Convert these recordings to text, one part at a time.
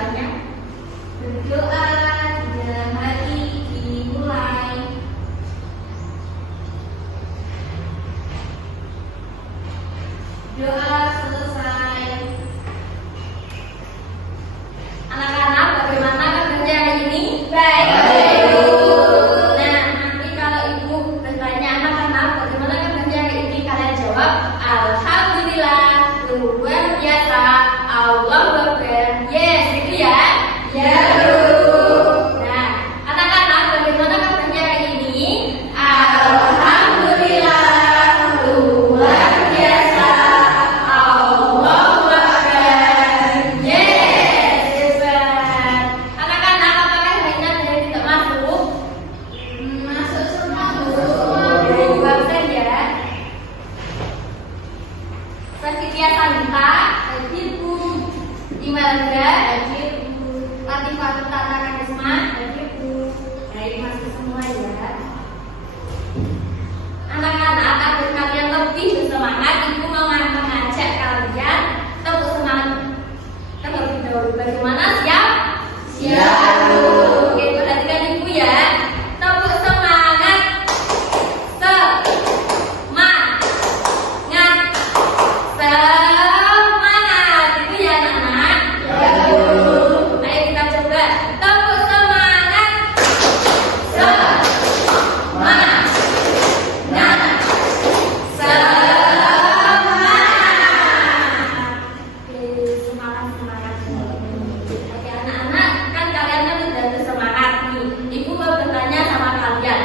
doanya. Berdoa di dalam hati dimulai. Doa selesai. Anak-anak, bagaimana kabarnya hari ini? Baik. Nah, nanti kalau ibu bertanya anak-anak bagaimana kabarnya hari ini, kalian jawab alhamdulillah, luar biasa, Allahu Akbar. Yes, gitu ya? Ya. Nah, anak-anak bagaimana kabarnya hari ini? Alhamdulillah, luar biasa, Allahu Akbar. Yes, hebat. Anak-anak, apakah hari ini ada yang tidak masuk? Masuk semua. Dari dua saja. Prasetya Santa, hadirku. Imelda, hadirku. Latifah Tata Karisma, hadirku. Baik, masuk semua ya. Anak-anak, agar kalian lebih bersemangat, ibu mau mengajak kalian tepuk semangat terlebih dahulu. Bagaimana? Siap? Siap. Oke, perhatikan ibu ya. Tepuk semangat. Semangat. Semangat. Itu ya anak-anak. Ayo kita coba. Tepuk semangat. Semangat. Semangat. Oke anak-anak, kan kalian kan udah bersemangat nih. Ibu mau bertanya sama kalian,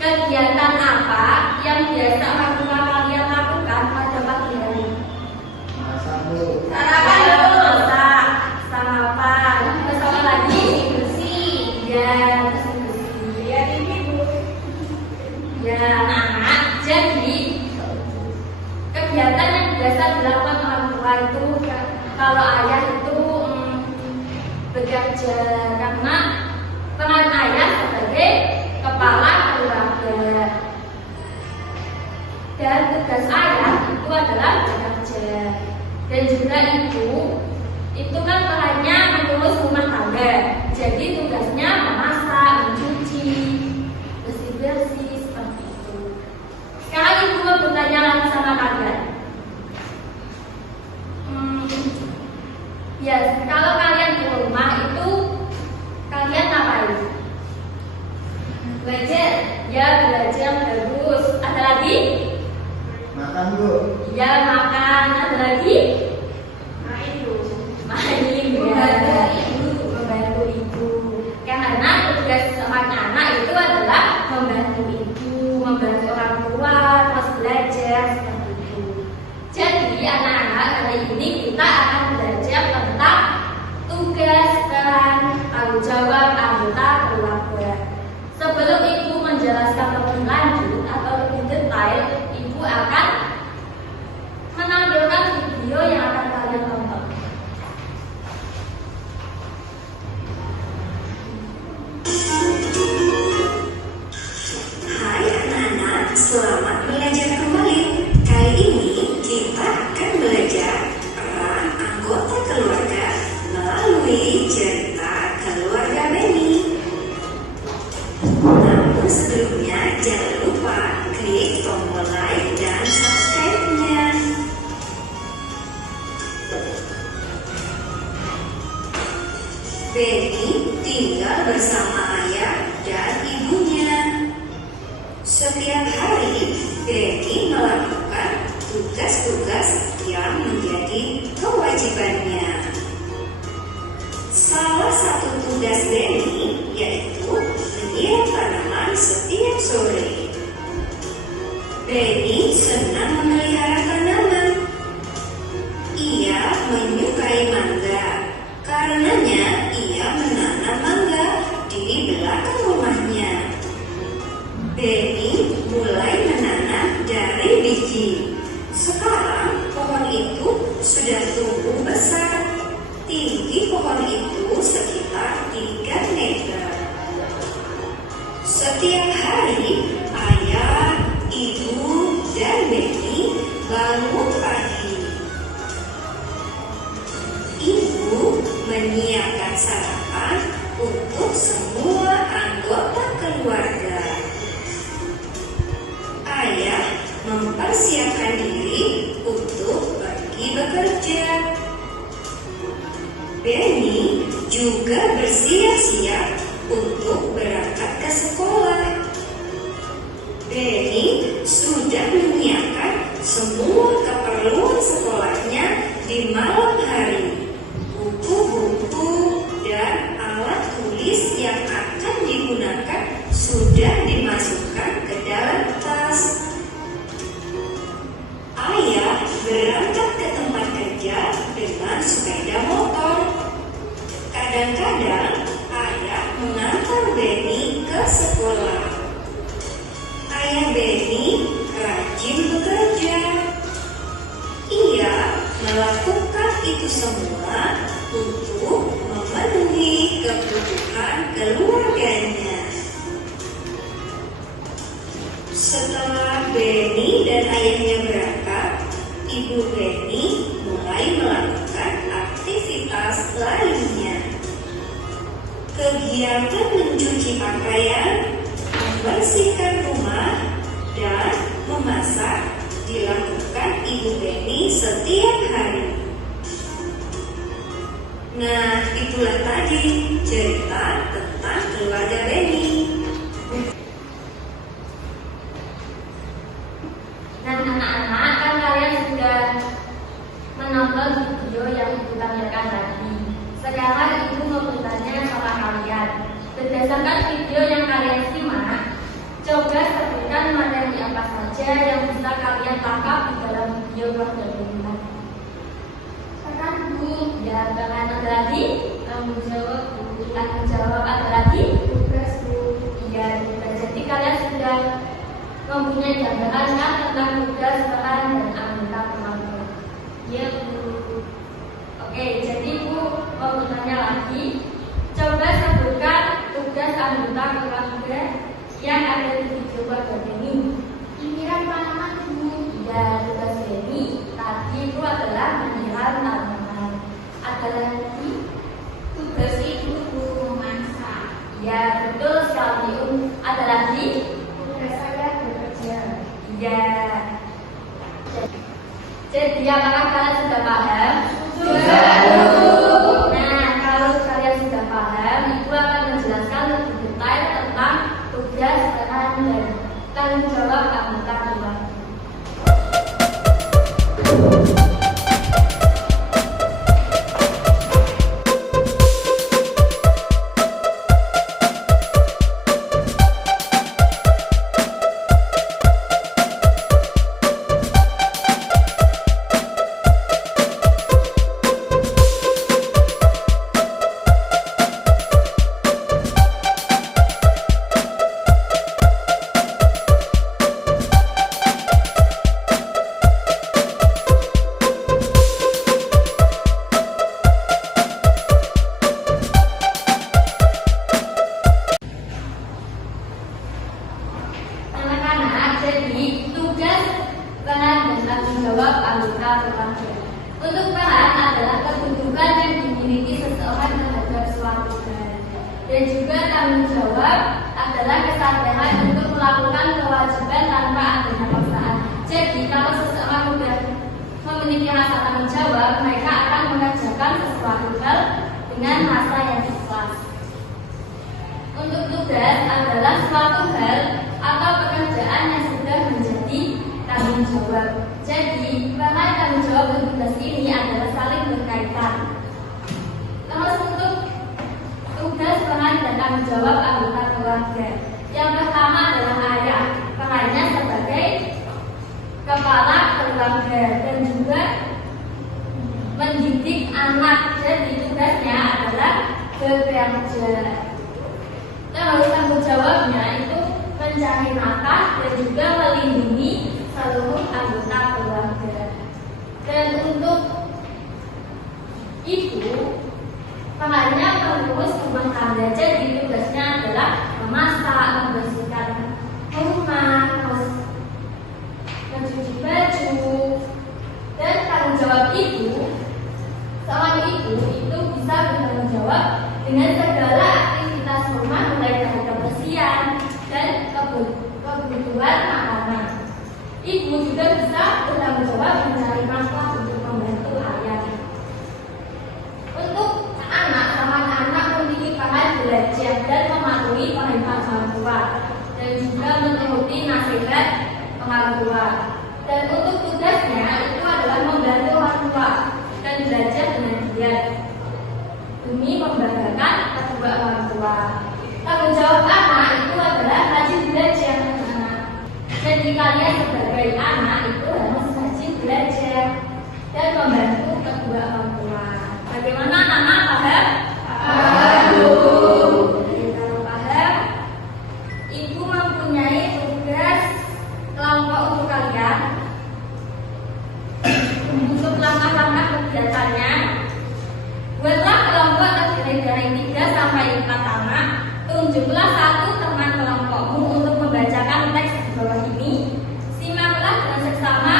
kegiatan apa yang biasa orang tua kalian lakukan pada pagi hari? Sarapan dulu. Masak, sarapan, terus apa lagi? Bersih. Ya, bersih. Ya, ibu. Ya, anak-anak. Jadi kegiatan yang biasa dilakukan orang tua itu, kalau ayah itu bekerja karena peran ayah sebagai kepala keluarga, dan tugas ayah itu adalah bekerja, dan juga ibu itu kan perannya mengurus rumah tangga, jadi tugasnya memasak, mencuci, bersih-bersih seperti itu. Sekarang ibu mau bertanya lagi sama kalian. Ya, kalau kalian di rumah itu kalian ngapain? Belajar? Ya, belajar bagus. Ada lagi? Makan Bu. Ya, makan. Ada lagi? Main Bu. Main. Membantu ibu. Karena tugas seorang anak itu adalah membantu ibu, membantu orang tua, terus belajar seperti itu. Jadi anak-anak, hari ini kita akan belajar tentang tugas peran tanggung jawab anggota keluarga. Sebelum ibu menjelaskan lebih lanjut atau lebih detail, ibu akan menampilkan video yang akan kalian tonton. Hai anak-anak, selamat belajar kembali. Kali ini kita akan belajar peran anggota keluarga melalui cerita keluarga Benny. Namun sebelumnya jangan lupa klik tombol like dan subscribe-nya. Benny tinggal bersama ayah dan ibunya. Setiap hari, Benny melakukan tugas-tugas yang menjadi kewajibannya. Salah satu tugas Benny yaitu menyiram tanaman setiap sore. Benny senang memelihara tanaman. Ia menyukai mangga. Karenanya ia menanam mangga di belakang rumahnya. Benny mulai menanam dari biji. Sekarang pohon itu sudah tumbuh besar. Tinggi pohon itu sekitar 3 meter. Setiap hari ayah, ibu, dan Benny menyiapkan sarapan untuk semua anggota keluarga. Ayah mempersiapkan diri untuk pergi bekerja. Benny juga bersiap-siap untuk berangkat ke sekolah. Benny sudah menyiapkan semua keperluan sekolahnya di malam hari. Buku-buku dan alat tulis yang akan digunakan sudah dimasukkan ke dalam tas. Ayah berangkat ke tempat kerja dengan sepeda motor. Kadang-kadang ayah mengantar Benny ke sekolah. Ayah Benny rajin bekerja. Ia melakukan itu semua untuk memenuhi kebutuhan keluarganya. Setelah Benny dan ayahnya berangkat, ibu Benny mulai melakukan aktivitas lainnya. Kegiatan mencuci pakaian, membersihkan rumah, dan memasak dilakukan ibu Benny setiap hari. Nah, itulah tadi cerita tentang keluarga Benny. Dan anak-anak, kan kalian sudah menonton video yang ibu tampilkan tadi. Sekarang ibu mau bertanya sama kalian. Berdasarkan video yang kalian simak, coba sebutkan materi apa saja yang bisa kalian tangkap di dalam video keluarga Benny. Sekarang Bu, ya jangan ada lagi. Tanggung jawab ada lagi. Tugas Bu. Iya, jadi kalian sudah mempunyai gambaran kan tentang tugas, peran, dan anggota keluarga. Iya Bu. Oke, jadi Bu mau bertanya lagi. Coba sebutkan tugas anggota keluarga yang ada di video keluarga Benny. Pemikiran tanaman Bu. Iya, tugas Benny tadi itu adalah menyiram tanaman. Ada lagi tugas ibu Bu memasak. Iya, betul sekali. Ada lagi tugas saya bekerja. Iya. Jadi apakah kalian sudah paham? Sudah. Nah, kalau kalian sudah paham, ibu akan menjelaskan lebih detail tentang tugas, peran, dan tanggung jawab anggota keluarga. Untuk peran adalah kedudukan yang dimiliki seseorang terhadap suatu hal, dan juga tanggung jawab adalah kesadaran untuk melakukan kewajiban tanpa adanya paksaan. Jadi kalau seseorang sudah memiliki rasa tanggung jawab, mereka akan mengerjakan sesuatu hal dengan rasa yang ikhlas. Untuk tugas adalah suatu hal atau pekerjaan yang sudah menjadi tanggung jawab. Jadi, peran tanggung jawab dan tugas ini adalah saling berkaitan. Terus untuk tugas, peran, dan tanggung jawab anggota keluarga. Yang pertama adalah ayah, perannya sebagai kepala keluarga dan juga mendidik anak. Jadi tugasnya adalah bekerja. Terus tanggung jawabnya itu mencari nafkah dan juga melindungi seluruh anggota keluarga. Dan untuk ibu, perannya mengurus rumah tangga. Jadi tugasnya adalah memasak, membersihkan rumah, terus mencuci baju. Dan tanggung jawab ibu, seorang ibu ibu itu bisa bertanggung jawab dengan segala aktivitas rumah mulai dari kebersihan dan kebutuhan makanan. Ibu juga bisa bertanggung jawab mencari nafkah untuk membantu ayah. Untuk anak, anak memiliki peran belajar dan mematuhi perintah orang tua dan juga menuruti nasihat orang tua. Dan untuk tugasnya itu adalah membantu orang tua dan belajar dengan giat demi membanggakan kedua orang tua. Tanggung jawab anak itu adalah rajin belajar anak. Jadi kalian sebagai anak itu harus rajin belajar dan membantu kedua orang tua. Bagaimana anak paham? Kalau paham, ibu mempunyai tugas kelompok untuk kalian. Untuk langkah-langkah kegiatannya, buatlah kelompok terdiri dari 3 sampai 4 anak. Tunjuklah satu teman kelompokmu untuk membacakan teks di bawah ini. Simaklah dengan seksama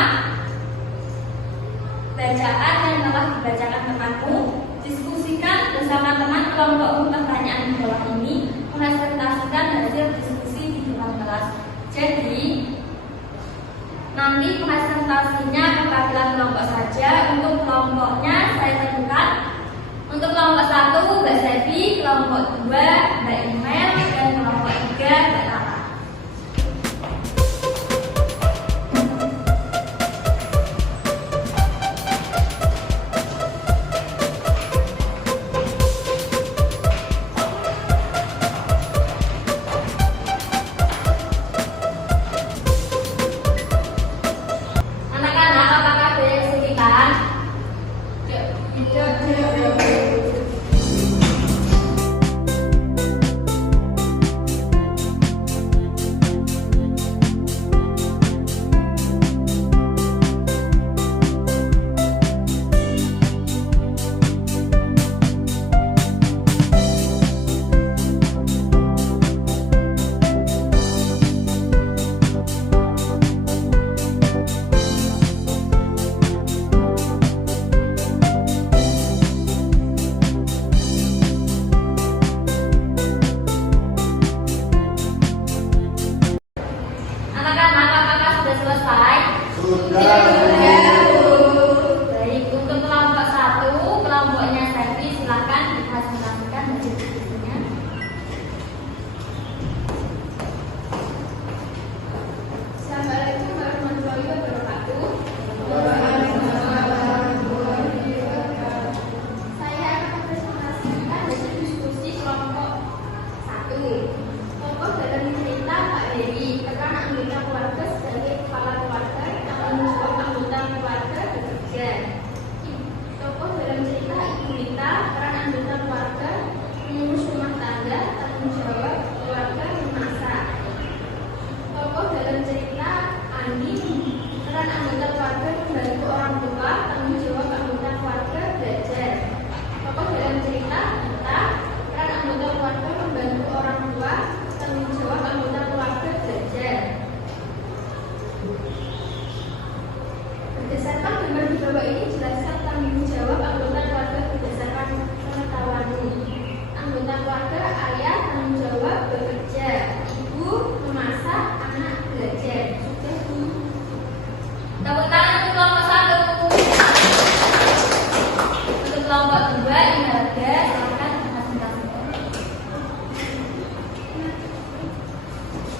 bacaan yang telah dibacakan temanmu. Diskusikan bersama teman kelompokmu pertanyaan di bawah ini. Presentasikan hasil diskusi di depan kelas. Jadi nanti presentasinya kepada kelompok saja. Untuk kelompoknya saya tentukan. Untuk kelompok 1 Mbak Sevi, kelompok 2 Mbak Imel, dan kelompok 3 Mbak Tata. Anak-anak, apakah ada yang kesulitan? Anak-anak, apakah sudah selesai? Sudah. Baik, untuk kelompok 1, kelompoknya Sevi, silakan dipresentasikan hasil diskusinya. Assalamualaikum warahmatullahi wabarakatuh. Saya akan mempresentasikan hasil diskusi kelompok 1. Tokoh dalam cerita Pak Heri, peran anggota keluarga sebagai kepala keluarga yang menjawab anggota keluarga bekerja. Tokoh dalam cerita Ibu Lita, peran anggota keluarga mengurus rumah tangga, tanggung jawab keluarga memasak. Tokoh dalam cerita Andi, peran anggota keluarga membantu orang tua, tanggung jawab anggota keluarga belajar. Tokoh dalam cerita Gita, peran anggota keluarga membantu orang tua, tanggung jawab anggota keluarga belajar. Berdasarkan gambar di bawah ini, jelaskan tanggung jawab anggota keluarga berdasarkan pengetahuanmu. Anggota keluarga ayah tanggung jawab bekerja, ibu memasak, anak belajar. Sudah Bu. Tepuk tangan untuk kelompok 1. Untuk kelompok 2, Imelda, silakan presentasikan.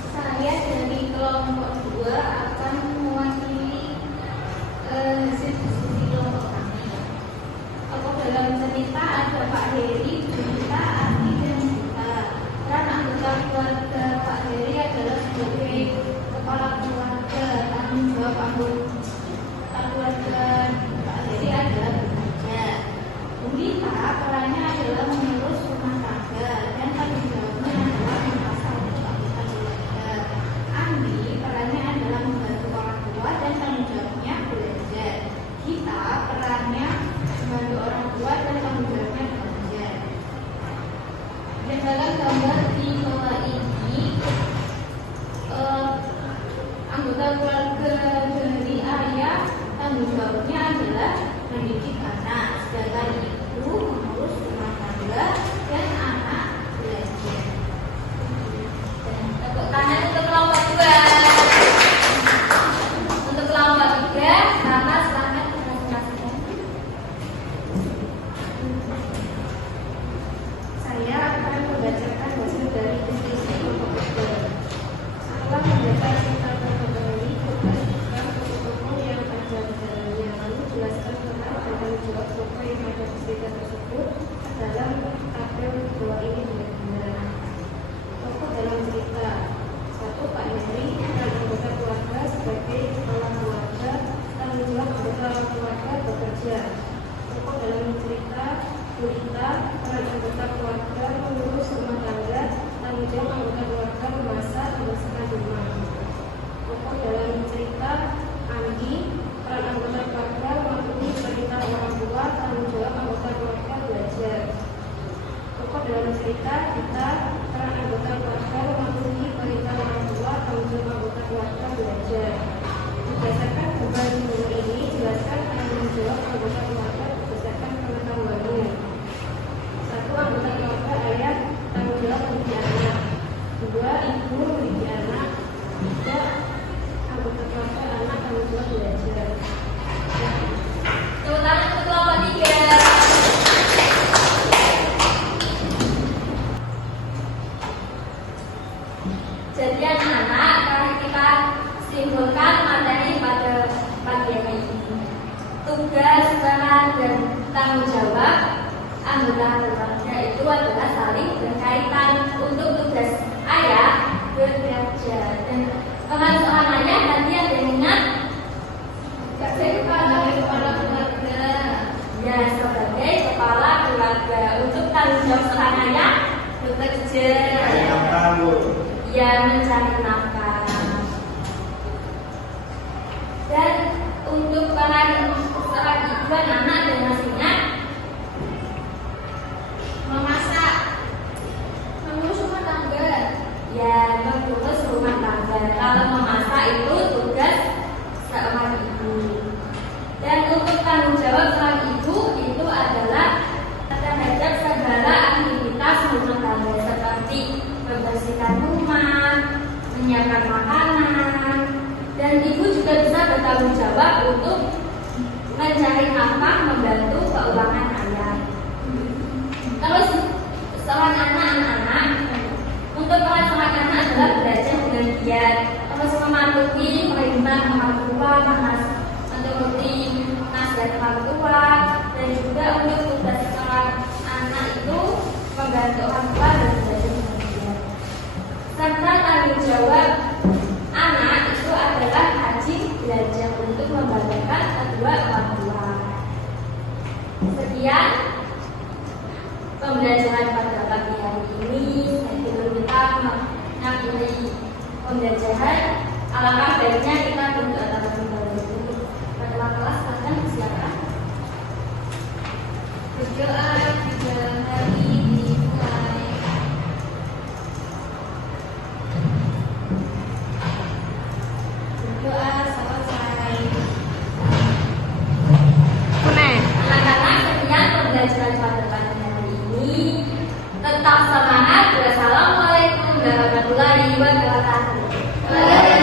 Saya dari kelompok 2 akan mewakili hasil diskusi kelompok kami. Tokoh dalam cerita ada Pak Heri, Gita, Andi, dan Gita. Peran anggota keluarga Pak Heri adalah sebagai kepala keluarga, tanggung jawab anggota keluarga Pak Heri adalah bekerja. Bu Gita perannya adalah mengurus rumah tangga dan tanggung jawabnya adalah memasak untuk anggota keluarga. Andi perannya adalah membantu orang tua dan tanggung jawabnya belajar. Kita perannya membantu orang tua dan tanggung jawabnya bekerja. Dalam gambar di bawah ini, anggota keluarga dari ayah tanggung jawabnya adalah mendidik anak, sedangkan ibu gurita, peran anggota keluarga mengurus rumah tangga, tanggung jawab anggota keluarga memasak, membersihkan rumah. Pokok dalam cerita Andi, peran anggota keluarga mematuhi perintah orang tua, tanggung jawab anggota keluarga belajar. Pokok dalam cerita Dita, peran anggota keluarga mematuhi perintah orang tua, tanggung jawab anggota keluarga belajar. Berdasarkan beban buku ini, jelaskan tanggung jawab anggota keluarga berdasarkan pengetahuannya. 1. Anggota keluarga ayah, tanggung jawab mendidik anak. 2. Ibu mendidik anak. 3. Anggota keluarga anak, tanggung jawab belajar. Tepuk tangan untuk kelompok 3. Jadi anak-anak, mari kita simpulkan materi pada pagi hari ini. Tugas, peran, dan tanggung jawab anggota keluarga itu adalah saling berkaitan. Untuk tugas ayah bekerja dan peran seorang ayah nanti ada yang ingat Sebagai kepala keluarga. ya sebagai kepala keluarga. Untuk tanggung jawab seorang ayah bekerja. Ayah nafkah, Bu. Ya, mencari nafkah. Dan untuk peran seorang ibu anak dan nasinya Memasak, mengurus rumah tangga. ya mengurus rumah tangga. Kalau memasak itu tugas seorang ibu. Dan untuk tanggung jawab seorang ibu itu adalah terhadap segala aktivitas rumah tangga seperti membersihkan rumah, menyiapkan makanan, dan ibu juga bisa bertanggung jawab untuk mencari nafkah, membantu keuangan ayah. Kalau seorang anak-anak, untuk peran seorang anak adalah belajar dengan giat, terus mematuhi perintah orang tua, menuruti nasihat orang tua, dan juga untuk tugas seorang anak itu membantu orang tua dan belajar dengan giat. Serta tanggung jawab anak itu adalah wajib belajar untuk membanggakan kedua orang tua. Sekian pembelajaran pada pagi hari ini. Sebelum kita mengakhiri pembelajaran, alangkah baiknya kita berdoa kembali untuk pada kelas akan silakan Berdoa juga hari dimulai. Berdoa selesai. anak-anak. Sekian pembelajaran pada pagi hari ini. Tetap semangat. Wassalamualaikum warahmatullahi wabarakatuh.